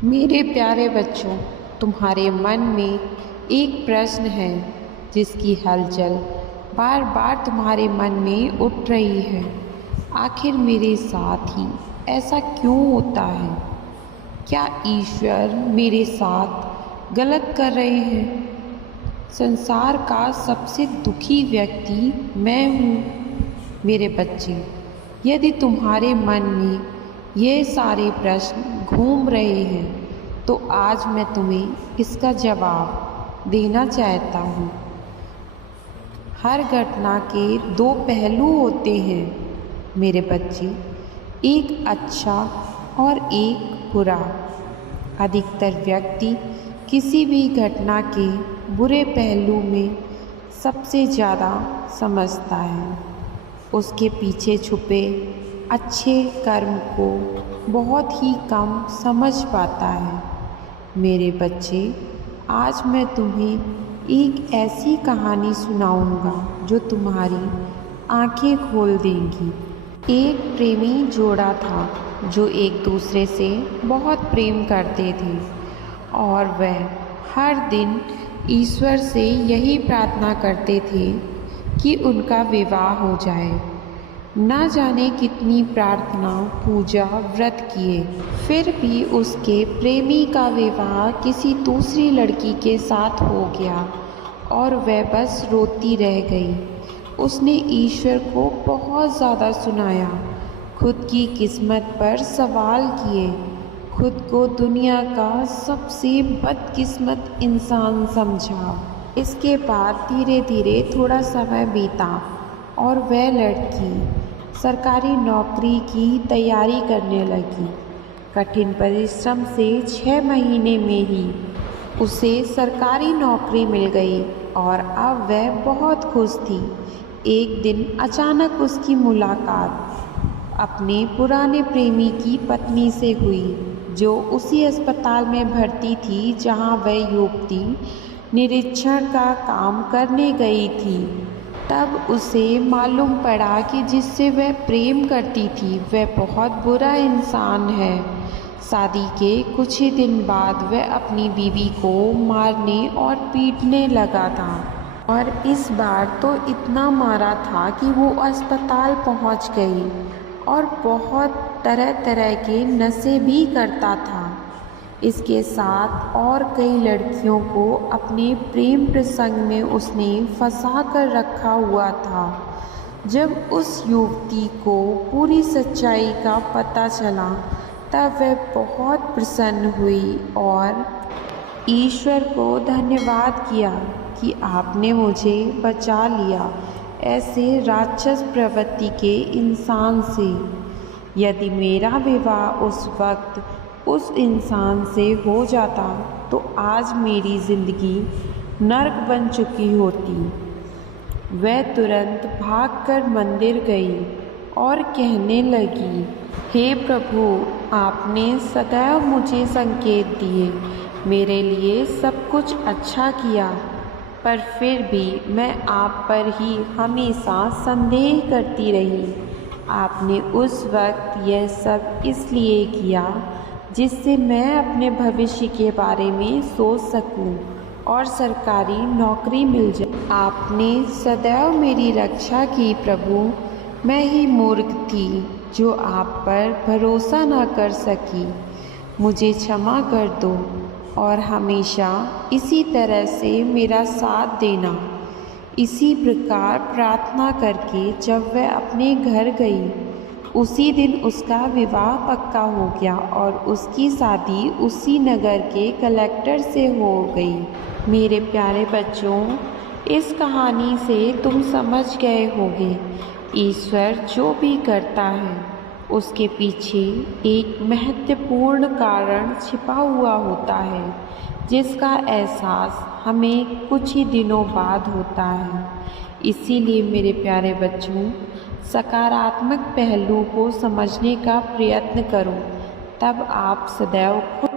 मेरे प्यारे बच्चों, तुम्हारे मन में एक प्रश्न है जिसकी हलचल बार बार तुम्हारे मन में उठ रही है। आखिर मेरे साथ ही ऐसा क्यों होता है? क्या ईश्वर मेरे साथ गलत कर रहे हैं? संसार का सबसे दुखी व्यक्ति मैं हूँ। मेरे बच्चे, यदि तुम्हारे मन में ये सारे प्रश्न घूम रहे हैं तो आज मैं तुम्हें इसका जवाब देना चाहता हूँ। हर घटना के दो पहलू होते हैं मेरे बच्चे, एक अच्छा और एक बुरा। अधिकतर व्यक्ति किसी भी घटना के बुरे पहलू में सबसे ज़्यादा समझता है। उसके पीछे छुपे अच्छे कर्म को बहुत ही कम समझ पाता है। मेरे बच्चे, आज मैं तुम्हें एक ऐसी कहानी सुनाऊंगा जो तुम्हारी आंखें खोल देंगी। एक प्रेमी जोड़ा था जो एक दूसरे से बहुत प्रेम करते थे और वह हर दिन ईश्वर से यही प्रार्थना करते थे कि उनका विवाह हो जाए। ना जाने कितनी प्रार्थना, पूजा, व्रत किए, फिर भी उसके प्रेमी का विवाह किसी दूसरी लड़की के साथ हो गया और वह बस रोती रह गई। उसने ईश्वर को बहुत ज़्यादा सुनाया, खुद की किस्मत पर सवाल किए, खुद को दुनिया का सबसे बदकिस्मत इंसान समझा। इसके बाद धीरे धीरे थोड़ा समय बीता और वह लड़की सरकारी नौकरी की तैयारी करने लगी। कठिन परिश्रम से 6 महीने में ही उसे सरकारी नौकरी मिल गई और अब वह बहुत खुश थी। एक दिन अचानक उसकी मुलाकात अपने पुराने प्रेमी की पत्नी से हुई, जो उसी अस्पताल में भर्ती थी जहां वह युवती निरीक्षण का काम करने गई थी। तब उसे मालूम पड़ा कि जिससे वह प्रेम करती थी वह बहुत बुरा इंसान है। शादी के कुछ ही दिन बाद वह अपनी बीवी को मारने और पीटने लगा था और इस बार तो इतना मारा था कि वो अस्पताल पहुंच गई और बहुत तरह तरह के नशे भी करता था। इसके साथ और कई लड़कियों को अपने प्रेम प्रसंग में उसने फंसा कर रखा हुआ था। जब उस युवती को पूरी सच्चाई का पता चला तब वह बहुत प्रसन्न हुई और ईश्वर को धन्यवाद किया कि आपने मुझे बचा लिया ऐसे राक्षस प्रवृत्ति के इंसान से। यदि मेरा विवाह उस वक्त उस इंसान से हो जाता तो आज मेरी ज़िंदगी नर्क बन चुकी होती। वह तुरंत भागकर मंदिर गई और कहने लगी, हे प्रभु, आपने सदैव मुझे संकेत दिए, मेरे लिए सब कुछ अच्छा किया, पर फिर भी मैं आप पर ही हमेशा संदेह करती रही। आपने उस वक्त यह सब इसलिए किया जिससे मैं अपने भविष्य के बारे में सोच सकूं और सरकारी नौकरी मिल जाए। आपने सदैव मेरी रक्षा की प्रभु। मैं ही मूर्ख थी जो आप पर भरोसा ना कर सकी। मुझे क्षमा कर दो और हमेशा इसी तरह से मेरा साथ देना। इसी प्रकार प्रार्थना करके जब वह अपने घर गई, उसी दिन उसका विवाह पक्का हो गया और उसकी शादी उसी नगर के कलेक्टर से हो गई। मेरे प्यारे बच्चों, इस कहानी से तुम समझ गए होंगे, ईश्वर जो भी करता है उसके पीछे एक महत्वपूर्ण कारण छिपा हुआ होता है, जिसका एहसास हमें कुछ ही दिनों बाद होता है। इसीलिए मेरे प्यारे बच्चों, सकारात्मक पहलू को समझने का प्रयत्न करो, तब आप सदैव खुश